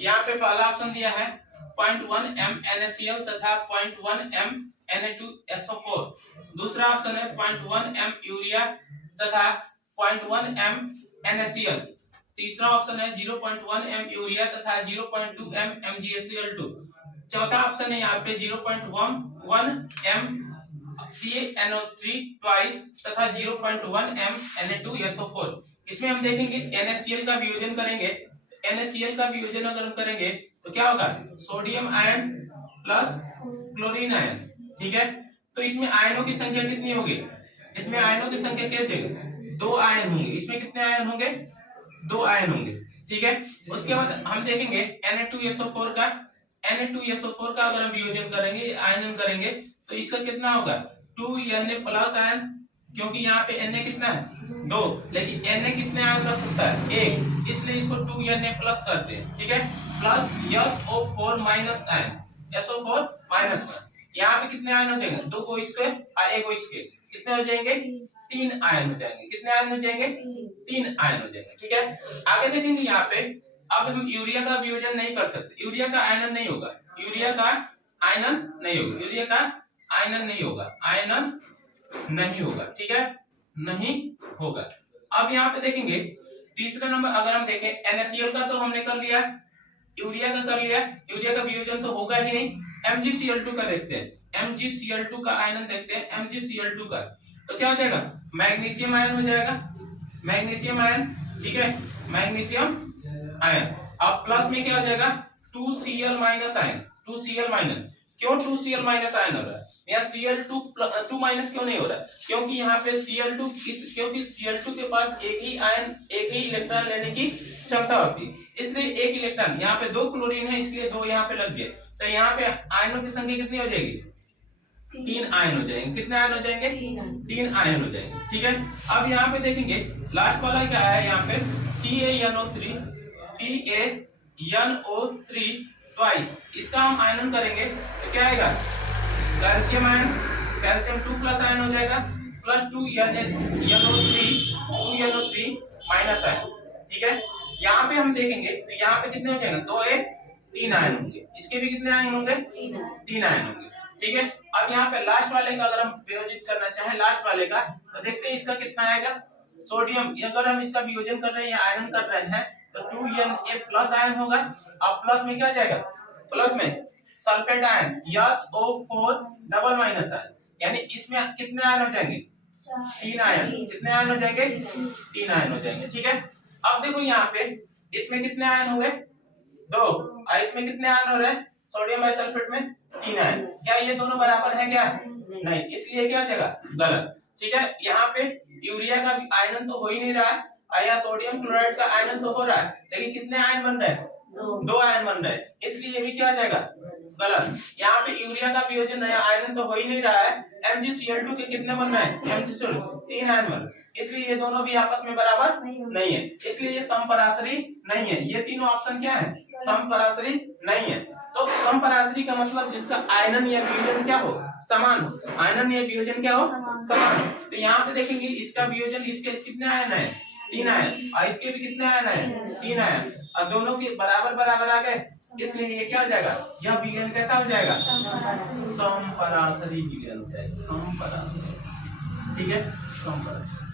यहाँ पे पहला ऑप्शन दिया है 0.1 m NaCl तथा 0.1 m Na2SO4। दूसरा ऑप्शन है 0.1 m यूरिया तथा 0.1 m NaCl। तीसरा ऑप्शन है 0.1 m यूरिया तथा 0.2 m MgCl2। चौथा ऑप्शन है यहाँ पे 0.1 m CaNO3 ट्वाइस तथा 0.1 m Na2SO4। इसमें हम देखेंगे NaCl का वियोजन करेंगे। NaCl का वियोजन अगर हम करेंगे तो क्या होगा, sodium ion plus chlorine ion. ठीक है, तो इसमें आयनों की संख्या कितनी होगी, इसमें आयनों की संख्या कितनी, 2 आयन होंगे। इसमें कितने आयन होंगे, 2 आयन होंगे। ठीक है, उसके बाद हम देखेंगे Na2SO4 का। Na2SO4 का अगर हम वियोजन करेंगे, आयनन करेंगे, तो इसका कितना होगा 2Na प्लस आयन, क्योंकि यहाँ पे Na कितना है 2, लेकिन Na कितने आयन रख सकता है 1, इसलिए इसको 2Na प्लस करते हैं। ठीक है, plus SO4 minus ion, SO4 minus में यहाँ पे कितने आयन हो जाएंगे, 2 को स्क्वायर और 1 को स्क्वायर, कितने हो जाएंगे 3 आयन हो जाएंगे। कितने आयन हो जाएंगे 3 आयन हो जाएंगे। ठीक है, आगे देखेंगे यहाँ पे अब हम यूरिया का वियोजन नहीं कर सकते, यूरिया का आयनन नहीं होगा, यूरिया का आयनन नहीं होगा, यूरिया का आयनन नहीं होगा, आयनन नहीं होगा। ठीक है, नहीं होगा। अब यहाँ पे देखेंगे तीसरा नंबर, अगर हम देखें NaCl का तो हमने कर लिया, यूरिया का कर लिया, यूरिया का वियोजन तो होगा ही नहीं। MgCl2 का देखते हैं, MgCl2 का आयनन देखते हैं, MgCl2 का तो क्या हो जाएगा, मैग्नीशियम आयन हो जाएगा, मैग्नीशियम आयन। ठीक है, मैग्नीशियम आयन। अब प्लस में क्या हो जाएगा 2Cl minus ion, 2Cl minus. क्यों 2Cl माइनस आयन हो रहा है, यहाँ Cl2 माइनस क्यों नहीं हो रहा है, क्योंकि यहाँ पे Cl2 क्योंकि Cl2 के पास एक ही आयन, एक ही इलेक्ट्रॉन लेने की क्षमता होती है, इसलिए एक इलेक्ट्रॉन, यहाँ पे 2 क्लोरीन है इसलिए 2 यहाँ पे लग गए, तो यहाँ पे आयनों की संख्या कितनी हो जाएगी, 3 आयन हो जाएंगे। कितने आयन हो जाएंगे, 3 आयन हो जाएंगे। ठीक है, अब यहाँ पे देखेंगे लास्ट वाला क्या है, यहाँ पे CaNO3 ट्वाइस, इसका हम आयनन करेंगे तो क्या आएगा, calcium ion, calcium 2 plus ion हो जाएगा, प्लस 2NO3 माइनस आयन। ठीक है, यहाँ पे हम देखेंगे तो यहाँ पे कितने हो जाएंगे, 2 1 3 आयन होंगे, इसके भी कितने आयन होंगे, 3 आयन होंगे। ठीक है, अब यहाँ पे लास्ट वाले का अगर हम वियोजित करना चाहे, लास्ट वाले का, तो देखते हैं इसका कितना आएगा, सोडियम, अगर हम इसका वियोजन कर रहे हैं या आयरन कर रहे हैं तो 2Na प्लस आयन होगा। अब प्लस में क्या जाएगा, प्लस में sulphate ion SO4 double minus ion, यानी इसमें कितने आयन हो जाएंगे, 3 आयन। कितने आयन हो जाएंगे, 3 आयन हो जाएंगे। ठीक है, अब देखो यहाँ पे इसमें कितने आयन हो गए 2, और इसमें कितने आयन हो रहे हैं, सोडियम बाइसल्फेट में 3 आयन। क्या ये दोनों बराबर है क्या, नहीं, इसलिए क्या हो जाएगा गलत। ठीक है, यहाँ पे यूरिया का आयनन तो हो ही नहीं रहा है, और यहाँ सोडियम क्लोराइड का आयनन तो हो रहा है, लेकिन कितने आयन बन रहे हैं, 2 आयन बन रहे हैं, इसलिए ये भी क्या हो जाएगा गलत। यहाँ पे यूरिया का वियोजन नया आयरन तो हो ही नहीं रहा है, MgCl2 के कितने बन रहे हैं, MgCl 3 आयन बन, इसलिए ये दोनों भी आपस में बराबर नहीं है, इसलिए ये समपराशरी नहीं है। ये तीनों ऑप्शन क्या है, समपराशरी नहीं है। तो समपराशरी का मतलब जिसका आयनन या वियोजन क्या हो, समान हो, आयनन या वियोजन क्या हो, समान हो। तो यहाँ पे देखेंगे इसका वियोजन, इसके कितने आयन है, 3 आयन, और इसके भी कितने आयन है, 3 आयन, और दोनों के बराबर बराबर आ गए, इसलिए ये क्या हो जाएगा, यह विलयन कैसा हो जाएगा, समपराशरी विलयन हो जाएगा, समपराशरी। ठीक है, समपराशरी।